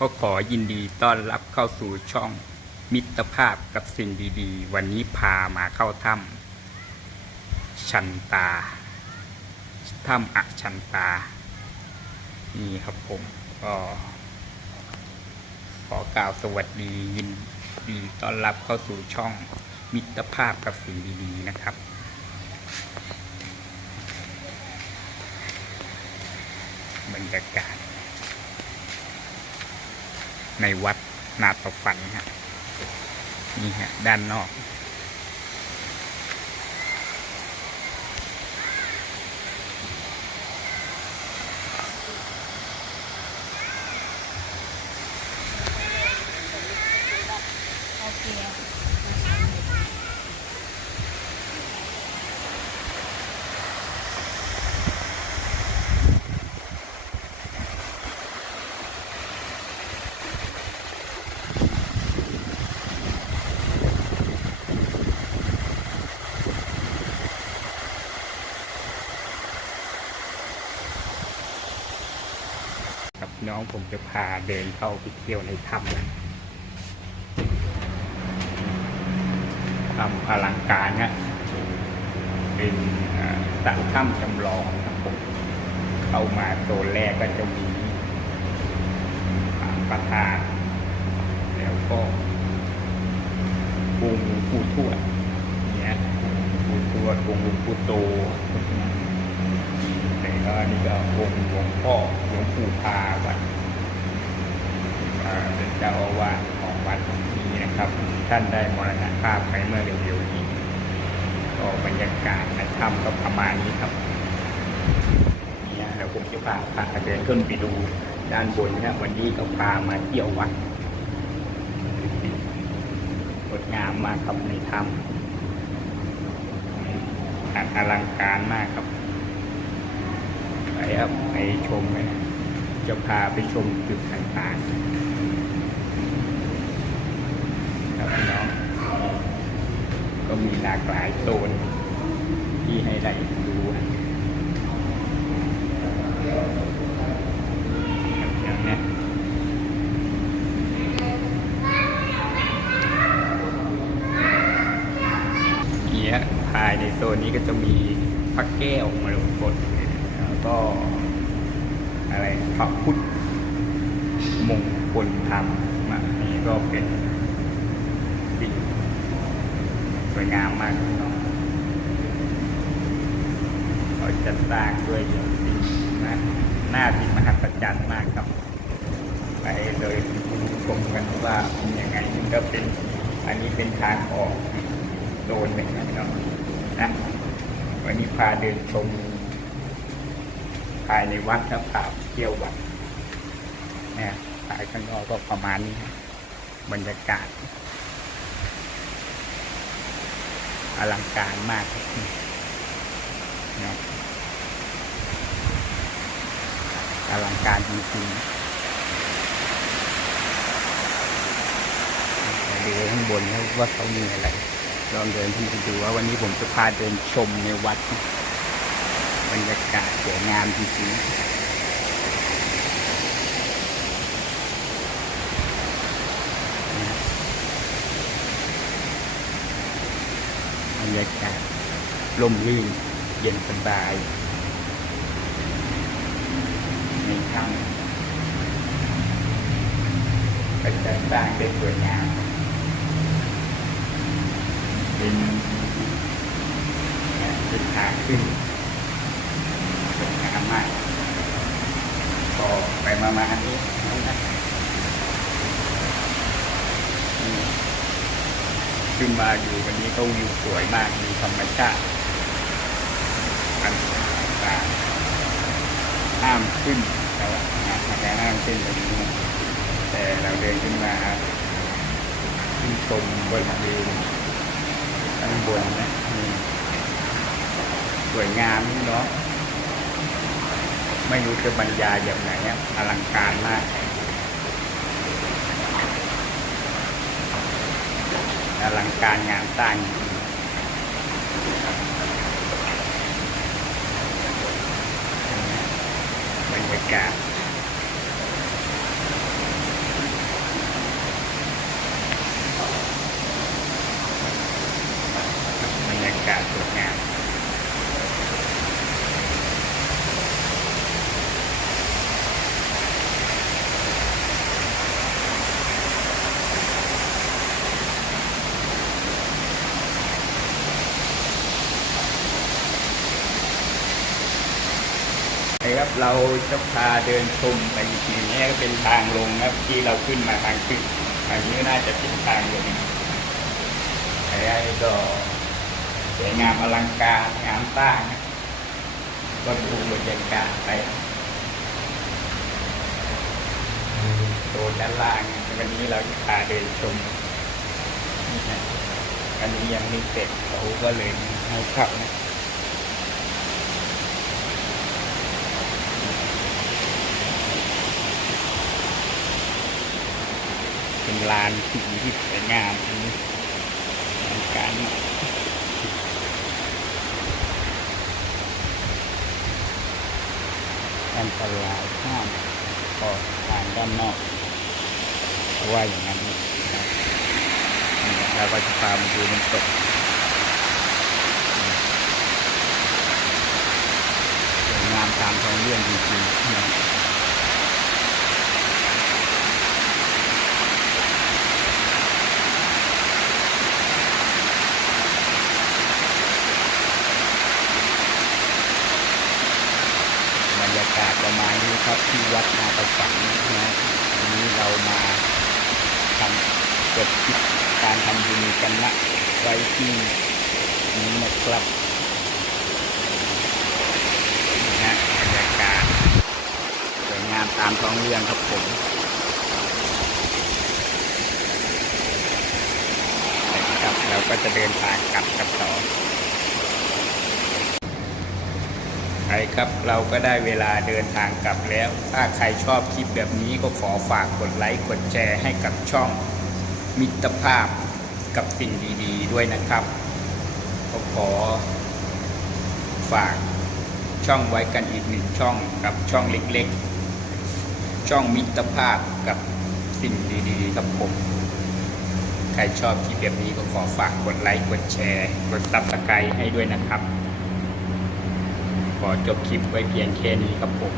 ก็ขอยินดีต้อนรับเข้าสู่ช่องมิตรภาพกับสิ่งดีๆ วันนี้พามาเข้าถ้ำชันตา ถ้ำอะชันตา นี่ครับผมก็ขอกล่าวสวัสดียินดีต้อนรับเข้าสู่ช่องมิตรภาพกับสิ่งดีๆนะครับ บรรยากาศ ในวัดนาตะฟันฮะนี่ฮะด้านนอก น้องผมจะพาเดินเข้าไปเที่ยวในถ้ำนะถ้ำอลังการฮะเป็นเอ่อตักถ้ำจำลองครับผมเข้ามาโซนแรกก็จะมีประธานแล้วก็องค์ปู่ทวดเนี่ยปูทวดองค์หลวงปู่โตแล้วก็นี่ ก็องค์หลวงพ่อหลวงปู่พาวัดเป็นเจ้าอาวาสของวัดนี้นะครับ ท่านได้มรณภาพไปเมื่อเร็วๆนี้ก็บรรยากาศในถ้ำก็ประมาณนี้ครับเนี่ยแล้วผมจะพาพาเดินขึ้นไปดูด้านบนนะวันนี้ก็พามาเที่ยววัดงดงามมากครับในถ้ำอลังการมากครับ ไปครับไปชมเลยนะจะพาไปชมจุดต่างๆครับพี่น้องก็มีหลากหลายโซนที่ให้ได้ดูอย่างนี้ยเนี่ยภายในโซนนี้ก็จะมีพระแก้วมรกต ก็ อะไรพระพุทธมงคลธรรมอันนี้ก็เป็นสิ่งสวยงามมากเนาะเขาจะสร้างด้วยอย่างสิ่งนะหน้าที่มหัศจรรย์มากครับ ไปเลยดูชมกันว่าเป็นยังไงมันก็เป็น อันนี้เป็นทางออกโดนหนึ่งนะเนาะนะวันนี้พาเดินชม ภายในวัดครับพาเที่ยววัดเนี่ยภายข้างนอกก็ประมาณนี้ บรรยากาศ อลังการมากครับเนี่ยอลังการจริงๆดูข้างบนว่าเขามีอะไรลองเดินที่ไปดูว่าวันนี้ผมจะพาเดินชมในวัดบ รรยากาศสวยงามจริงๆบรรยากาศร่มรื่นเย็นสบายในถ้ำก็จะสร้างได้สวยงามเป็นเนี่ยเป็นทางขึ้น สวยงามมากก็ไปมามาอันนี้นะนี่ขึ้นมาอยู่วันนี้ก็วิวสวยมากมีธรรมชาติอันต่างห้ามขึ้นแต่ว่านะแต่ห้ามขึ้นแบบนี้นะแต่เราเดินขึ้นมาขึ้นชมบนวิวข้างบนนะสวยงามเนาะ ไม่รู้จะบรรยายอย่างไหนอลังการมาก อลังการงานสร้างบรรยากาศบรรยากาศสวยงาม เราจะพาเดินชมไปอีกทีนี้ก็เป็นทางลงครับที่เราขึ้นมาทางขึ้นอันนี้น่าจะเป็นทางลงไอ้ไอ้ก็สวยงามอลังการงามสร้างก็ดูบรรยากาศไปโซนด้านล่างวันนี้เราจะพาเดินชมนี่นะอันนี้ยังไม่เสร็จเขาก็เลยให้เข้านะ เป็นลานสีที่สวยงามอันนี้อลังการอันตรายห้ามออกทางด้านนอกว่าอย่างนั้นนะครับเราก็จะพามาดูน้ำตกสวยงามตามท้องเรื่องจริงๆนะ บรรยากาศประมาณนี้ครับที่วัดนาประสังนะวันนี้เรามาทำจ ดคลิปการทำบุญกันนะไว้ที่นี้นะครับนี่ฮะบรรยากาศสวยงามตามท้องเรื่องครับผมนะครับเราก็จะเดินทางกลับกันต่อไปครับเราก็ได้เวลาเดินทางกลับแล้ว ถ้าใครชอบคลิปแบบนี้ก็ขอฝากกดไลค์กดแชร์ให้กับช่อง มิตรภาพกับสิ่งดีๆด้วยนะครับก็ขอฝากช่องไว้กันอีกหนึ่งช่องกับช่องเล็กๆ ช่องมิตรภาพกับสิ่งดีๆครับผม ใครชอบคลิปแบบนี้ก็ขอฝากกดไลค์กดแชร์ กดซับสไครต์ให้ด้วยนะครับ ขอจบคลิปไว้เพียงแค่นี้ครับผม